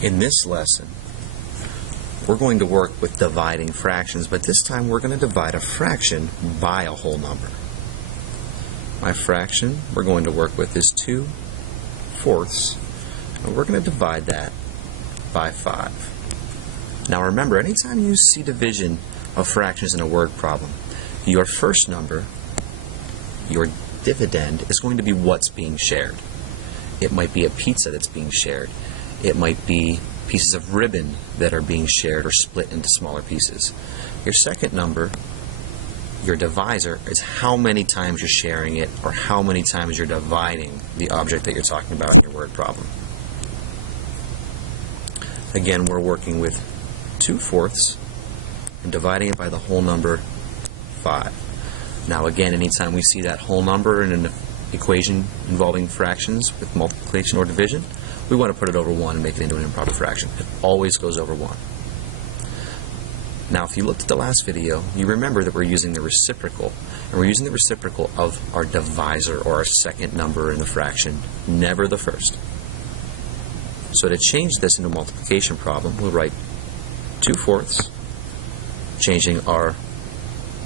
In this lesson, we're going to work with dividing fractions, but this time we're going to divide a fraction by a whole number. My fraction we're going to work with is 2/4, and we're going to divide that by 5. Now remember, anytime you see division of fractions in a word problem, your first number, your dividend, is going to be what's being shared. It might be a pizza that's being shared. It might be pieces of ribbon that are being shared or split into smaller pieces. Your second number, your divisor, is how many times you're sharing it or how many times you're dividing the object that you're talking about in your word problem. Again, we're working with 2/4 and dividing it by the whole number 5. Now again, anytime we see that whole number in an equation involving fractions with multiplication or division, we want to put it over 1 and make it into an improper fraction. It always goes over 1. Now, if you looked at the last video, you remember that we're using the reciprocal. And we're using the reciprocal of our divisor, or our second number in the fraction, never the first. So to change this into a multiplication problem, we'll write 2/4, changing our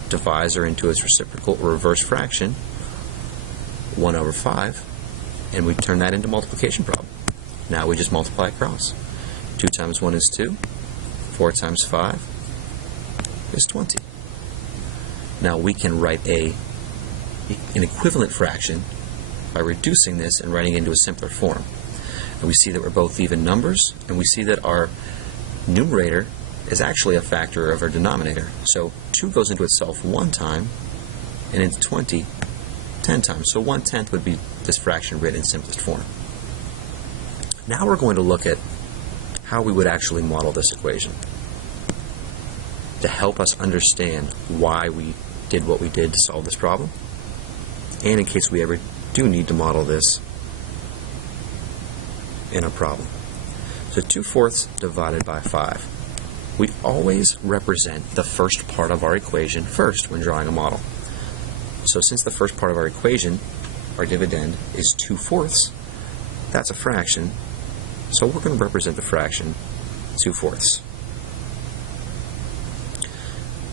divisor into its reciprocal or reverse fraction, 1/5, and we turn that into a multiplication problem. Now we just multiply across. 2 times 1 is 2. 4 times 5 is 20. Now we can write an equivalent fraction by reducing this and writing it into a simpler form. And we see that we're both even numbers, and we see that our numerator is actually a factor of our denominator. So 2 goes into itself 1 time, and into 20 10 times. So 1/10 would be this fraction written in simplest form. Now we're going to look at how we would actually model this equation to help us understand why we did what we did to solve this problem, and in case we ever do need to model this in a problem. So 2/4 divided by 5. We always represent the first part of our equation first when drawing a model. So since the first part of our equation, our dividend, is 2/4, that's a fraction. So we're going to represent the fraction 2/4.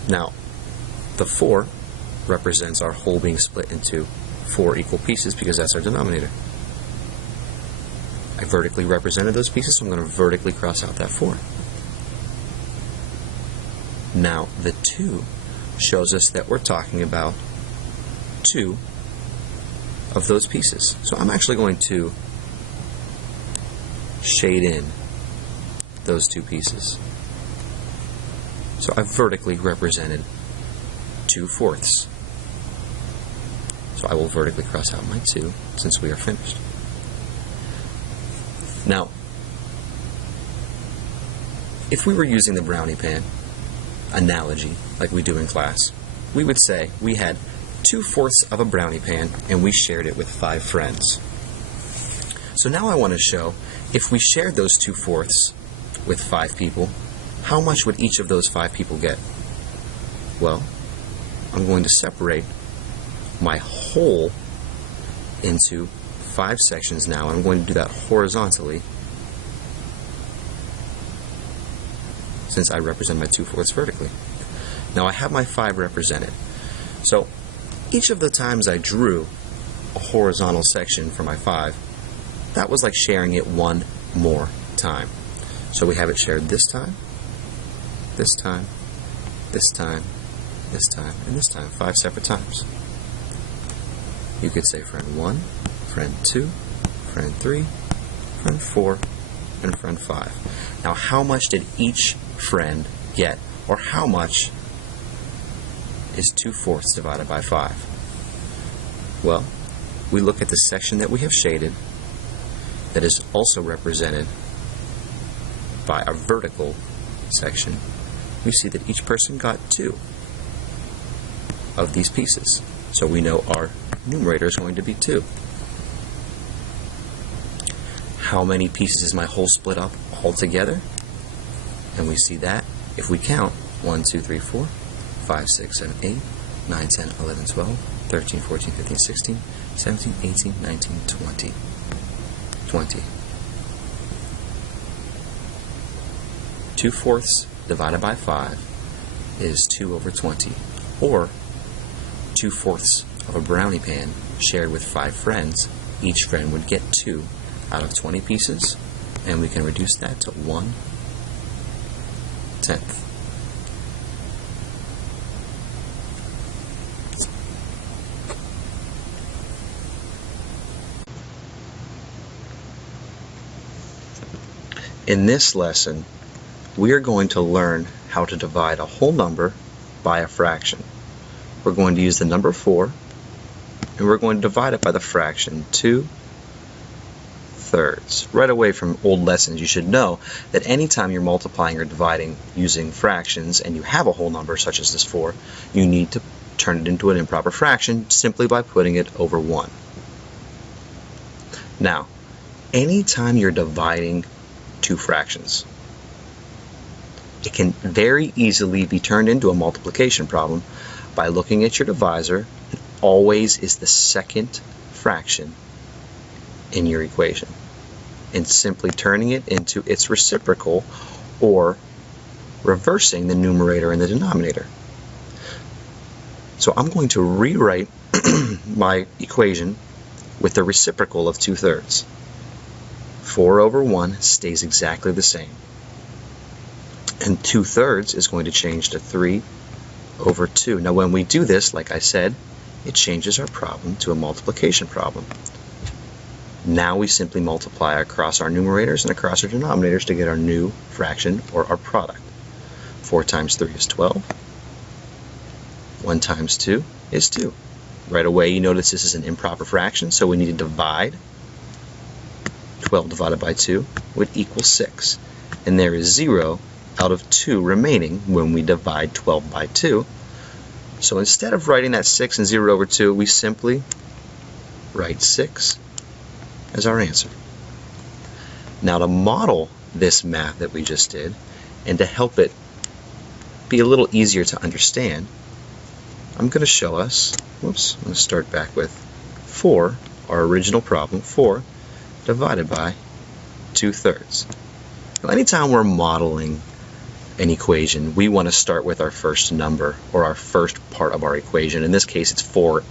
Now, the 4 represents our whole being split into 4 equal pieces because that's our denominator. I vertically represented those pieces, so I'm going to vertically cross out that 4. Now, the 2 shows us that we're talking about 2 of those pieces. So I'm actually going to shade in those 2 pieces. So I've vertically represented 2/4. So I will vertically cross out my 2 since we are finished. Now, if we were using the brownie pan analogy like we do in class, we would say we had 2/4 of a brownie pan and we shared it with 5 friends. So now I want to show, if we shared those 2/4 with 5 people, how much would each of those 5 people get? Well, I'm going to separate my whole into 5 sections now, and I'm going to do that horizontally since I represent my 2/4 vertically. Now I have my 5 represented. So each of the times I drew a horizontal section for my 5, that was like sharing it one more time. So we have it shared this time, this time, this time, this time, and this time, 5 separate times. You could say friend 1, friend 2, friend 3, friend 4, and friend 5. Now how much did each friend get? Or how much is 2/4 divided by 5? Well, we look at the section that we have shaded that is also represented by a vertical section. We see that each person got 2 of these pieces. So we know our numerator is going to be 2. How many pieces is my whole split up altogether? And we see that if we count 1, 2, 3, 4, 5, 6, 7, 8, 9, 10, 11, 12, 13, 14, 15, 16, 17, 18, 19, 20. 20. 2/4 divided by 5 is 2 over 20, or 2/4 of a brownie pan shared with 5 friends. Each friend would get 2 out of 20 pieces, and we can reduce that to 1/10. In this lesson, we are going to learn how to divide a whole number by a fraction. We're going to use the number 4, and we're going to divide it by the fraction 2/3. Right away from old lessons, you should know that anytime you're multiplying or dividing using fractions and you have a whole number such as this 4, you need to turn it into an improper fraction simply by putting it over 1. Now, anytime you're dividing two fractions, it can very easily be turned into a multiplication problem by looking at your divisor. It always is the second fraction in your equation, and simply turning it into its reciprocal or reversing the numerator and the denominator. So I'm going to rewrite my equation with the reciprocal of 2/3. 4 over 1 stays exactly the same. And 2/3 is going to change to 3 over 2. Now when we do this, like I said, it changes our problem to a multiplication problem. Now we simply multiply across our numerators and across our denominators to get our new fraction or our product. 4 times 3 is 12. 1 times 2 is 2. Right away you notice this is an improper fraction, so we need to divide. 12 divided by 2 would equal 6. And there is 0 out of 2 remaining when we divide 12 by 2. So instead of writing that 6 and 0 over 2, we simply write 6 as our answer. Now to model this math that we just did, and to help it be a little easier to understand, I'm going to show us, I'm going to start back with 4, our original problem, 4 divided by 2/3. Now anytime we're modeling an equation, we want to start with our first number, or our first part of our equation. In this case it's 4.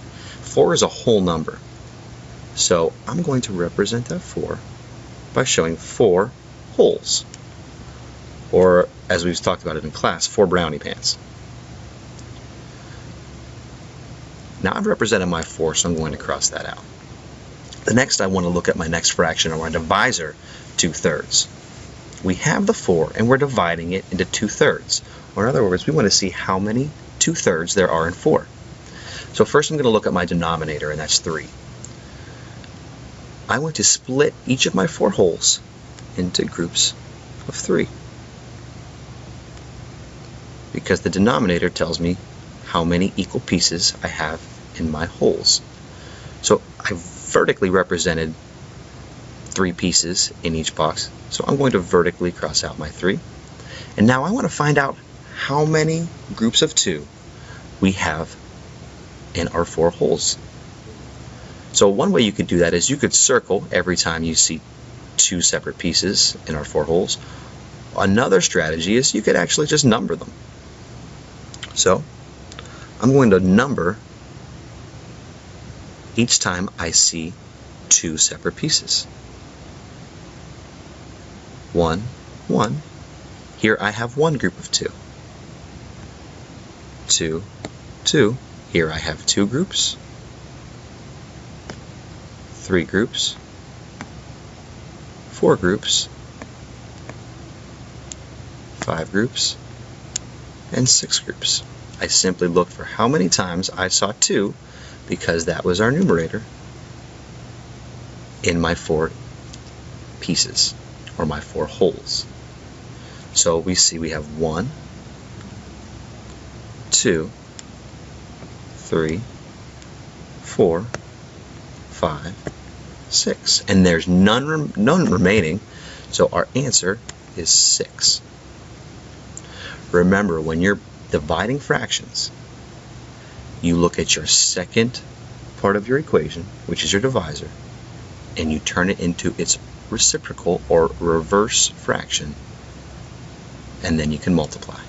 4 is a whole number. So I'm going to represent that 4 by showing 4 wholes, or as we've talked about it in class, 4 brownie pans. Now I've represented my 4, so I'm going to cross that out. The next I want to look at my next fraction, or my divisor, 2/3. We have the 4 and we're dividing it into 2/3. Or in other words, we want to see how many 2/3 there are in 4. So first I'm going to look at my denominator, and that's 3. I want to split each of my 4 wholes into groups of 3, because the denominator tells me how many equal pieces I have in my wholes. So I vertically represented 3 pieces in each box, so I'm going to vertically cross out my 3. And now I want to find out how many groups of 2 we have in our 4 wholes. So one way you could do that is you could circle every time you see 2 separate pieces in our 4 wholes. Another strategy is you could actually just number them. So I'm going to number each time I see 2 separate pieces. 1, 1. Here I have 1 group of 2. 2, 2. Here I have 2 groups. 3 groups. 4 groups. 5 groups. And 6 groups. I simply looked for how many times I saw 2, because that was our numerator, in my 4 pieces, or my 4 wholes. So we see we have 1, 2, 3, 4, 5, 6. And there's none remaining, so our answer is 6. Remember, when you're dividing fractions, you look at your second part of your equation, which is your divisor, and you turn it into its reciprocal or reverse fraction and then you can multiply.